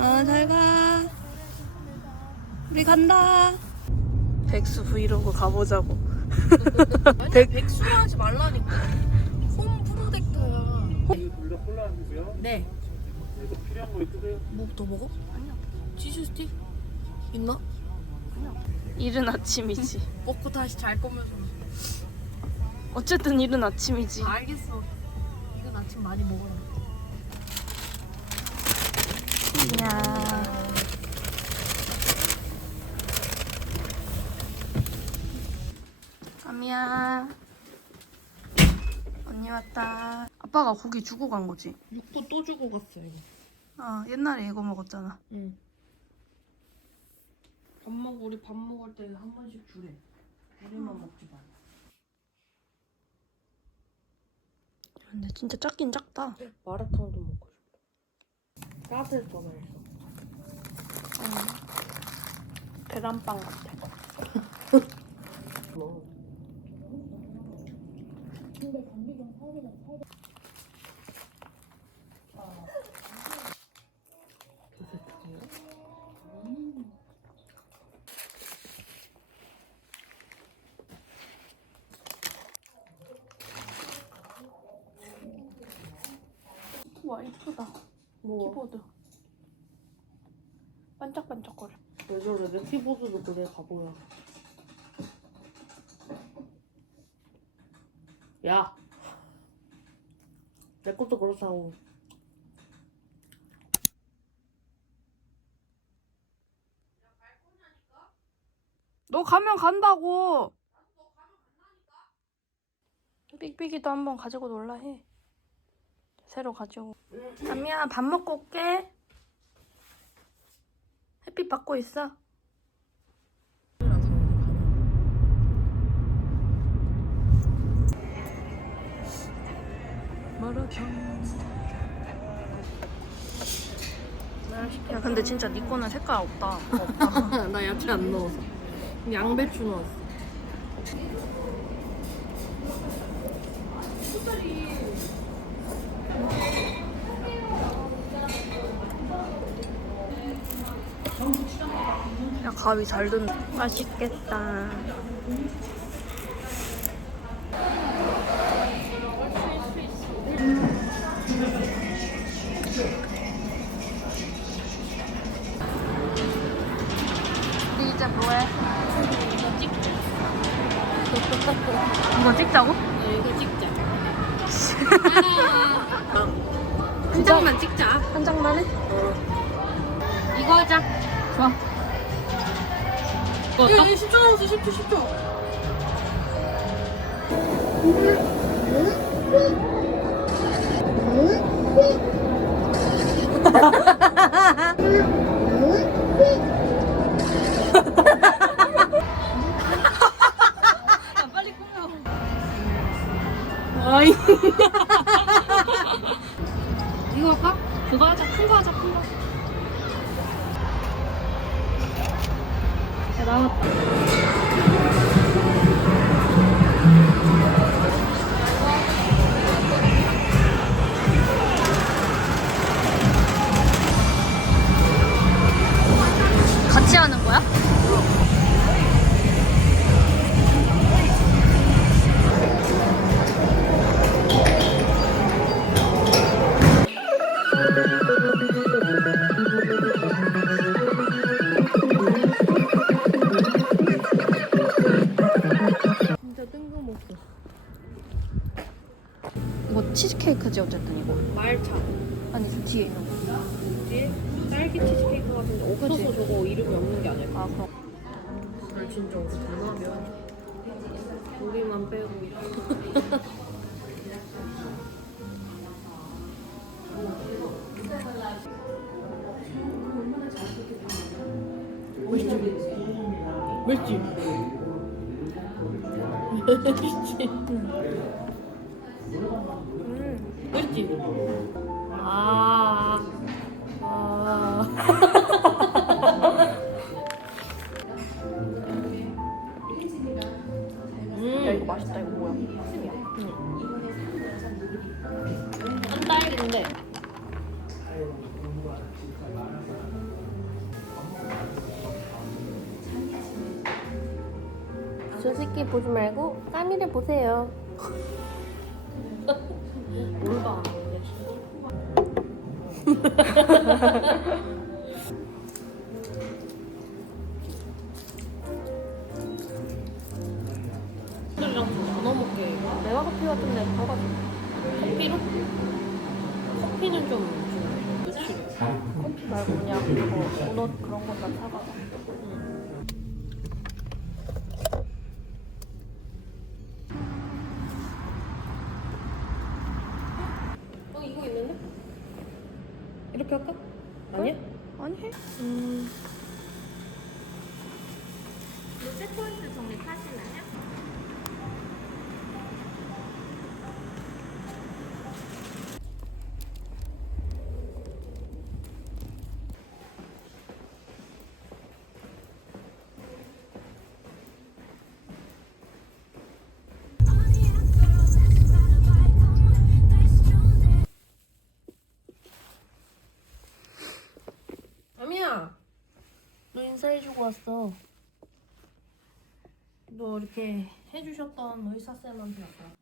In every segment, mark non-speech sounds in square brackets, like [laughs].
어, 잘 가. 우리 간다. 백수 브이로그 가보자고. 아니 [laughs] 백- 백수로 하지 말라니까. 홈 프로젝터야. 둘다 콜라 하시고요. 네. 이거 필요한 거 있으세요? 뭐 더 먹어? 아니야. 치즈 스틱 있나? 이른 아침이지. 먹고 다시 잘 거면서. 어쨌든 이른 아침이지. 알겠어. 이건 아침 많이 먹어라. 야. 까미야. 언니 왔다. 아빠가 고기 주고 간 거지? 육포 또 주고 갔어 이거. 아, 옛날에 이거 먹었잖아. 응. 밥 먹 우리 밥 먹을 때한 번씩 주래. 우리만 먹지 마. 근데 진짜 작긴 작다. 마라탕도 먹고 싶어. 따뜻했어 그래서. 계란빵 같아. 뭐. 와 이쁘다. 뭐? 키보드. 반짝반짝거려. 왜 저래? 내 키보드도 그래 가보야. 야. 내 것도 그렇다고. 너 가면 간다고. 삑삑이도 한번 가지고 놀라 해. 새로 가지고. 담이야 밥 먹고 올게. 햇빛 받고 있어. 야 근데 진짜 네 거는 색깔 없다. [laughs] 나 야채 안 넣었어. 양배추 넣었어. 야 가위 잘 든. 맛있겠다. 이제 뭐해? 이거 찍자고? 10초 남았어, 10초, 10초. 빨리 끊어. 아이. [laughs] 이거 할까? 그거 하자. 큰 거 하자. 큰 거. 야 치즈케이크지 어쨌든 이거. 말차. 아니 저 뒤에 있는 거. 뒤에 딸기 치즈케이크 같은데 옥수수 그치? 저거 이름이 없는 게 아닐까? 아 그럼. 나 진짜 우리 전화면 우리만 빼고. 맛있지? 맛있지? [laughs] 그렇지. 아. 아. 야 이거 맛있다 이거 뭐야? 찜이야. 안 딸기인데. 저 새끼 보지 말고 까미를 보세요. [laughs] 술이랑 좀 나눠 먹게. 내가 커피 같은 데 가가지고. 커피로? 커피는 좀, 좀. 커피 말고 그냥 그거 도넛 그런 거다 사가. 어 인사해주고 왔어. 너 이렇게 해주셨던 의사 쌤한테 왔다.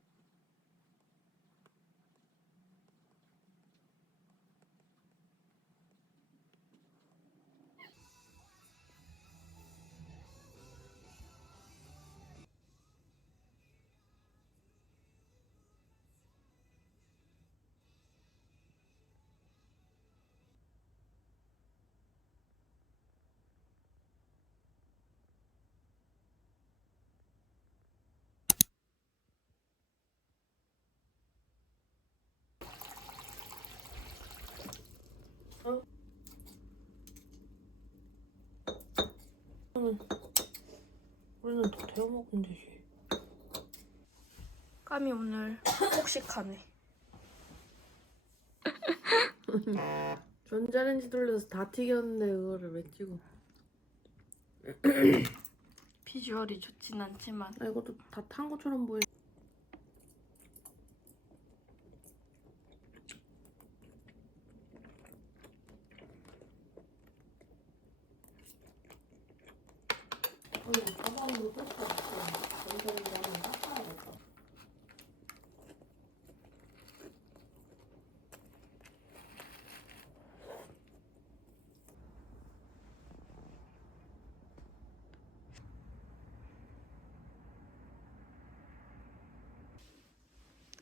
우리는 더 데워 먹으면 되지. 까미 오늘 폭식하네. 전자레인지 돌려서 다 튀겼는데 그거를 왜 찍어? 비주얼이 좋진 않지만 아 이것도 다 탄 것처럼 보여. 아니, 가방으로 뺄수 없어. 전자레인지 한번 닦아야겠다.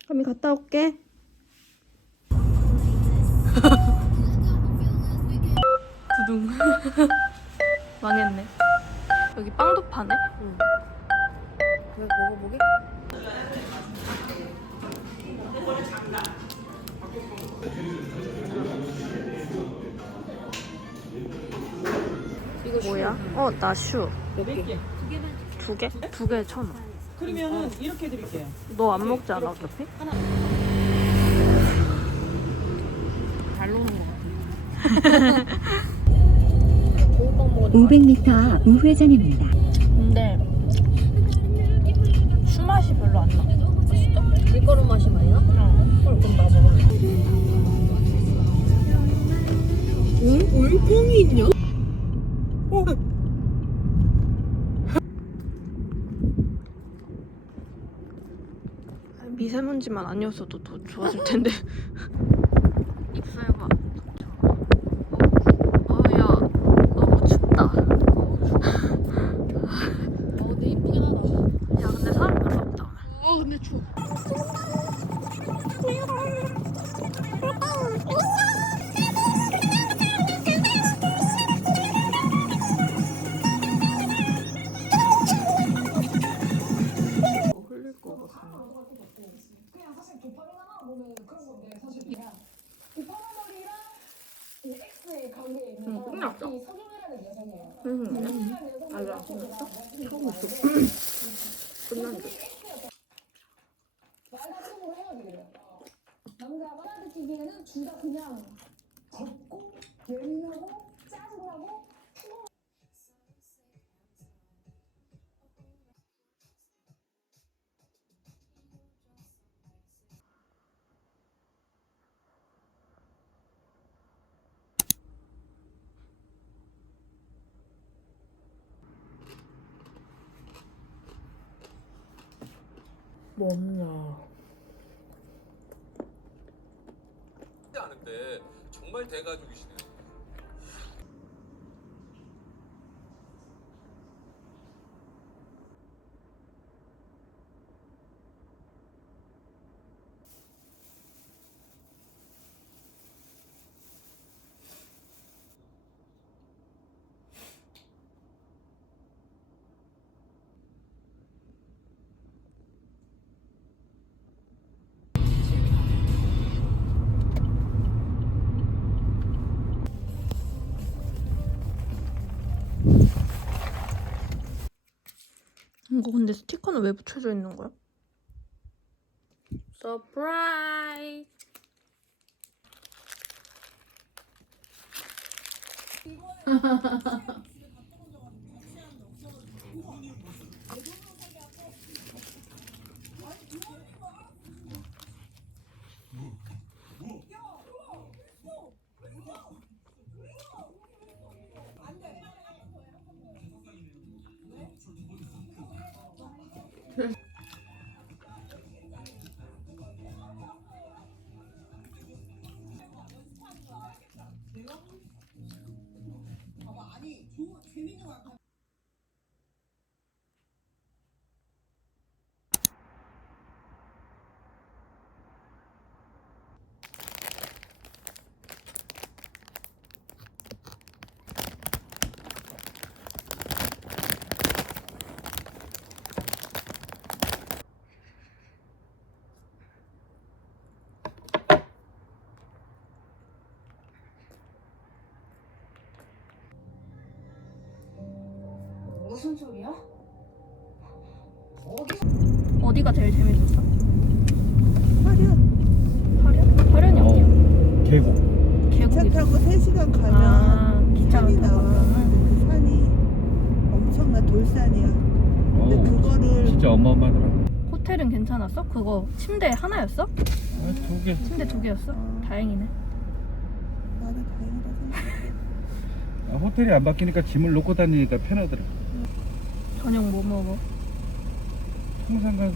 까미 갔다 올게. 두둥. [laughs] 망했네. 여기 빵도 파네. 그래 먹어보게? 이거 뭐야? 어, 나 슈. 몇 개? 두 개? 두 개 천 원. 그러면은 이렇게 드릴게요. 너 안 먹지 않아, 어차피? 잘 노는 거 같아. [laughs] 500m 앞 우회전입니다. 근데 술 맛이 별로 안 나. 밀가루 맛이 많이 나? 어. 그럼 나 먹을래. 응? 왜 뻥이 있냐? 미세먼지만 아니었어도 더 좋았을 텐데. [laughs] 입술봐. 말다툼으로 헤어지기로 남자가 알아듣기에는 둘 다 그냥 덥고 예민하고 뭐 없나? 아는데 정말 대가족이시네요. 이거 근데 스티커는 왜 붙여져 있는 거야? 서프라이즈. [laughs] 무슨 소리야? 어디가 제일 재밌었어? 화련. 화련? 화련이 어디야? 계곡. 기차 계곡이. 타고 3시간 가면 아, 기차로 산이 타고 나와. 근데 그 산이 엄청난 돌산이야. 근데 그거를 진짜 어마어마하더라. 호텔은 괜찮았어? 그거 침대 하나였어? 아, 두 개. 침대 두 개였어? 다행이네. 나도 다행이다 생각해. 아, 호텔이 안 바뀌니까 짐을 놓고 다니니까 편하더라. 저녁 뭐 먹어? 통산 가서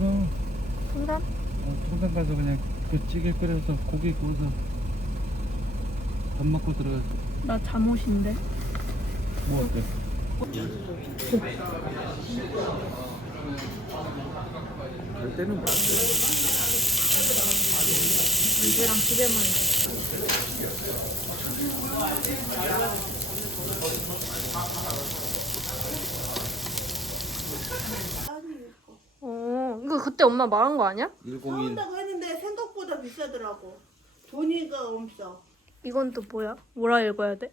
통삼? 어, 통산 가서 그냥 그 찌개 끓여서 고기 구워서 밥 먹고 들어가서 나 잠옷인데. 뭐 어때? 그럴 때는 뭐 쟤랑 집에만 있어. 어, 이거 그때 엄마 말한 거 아니야? 101 사온다고 했는데 생각보다 비싸더라고. 돈이가 없어. 이건 또 뭐야? 뭐라 읽어야 돼?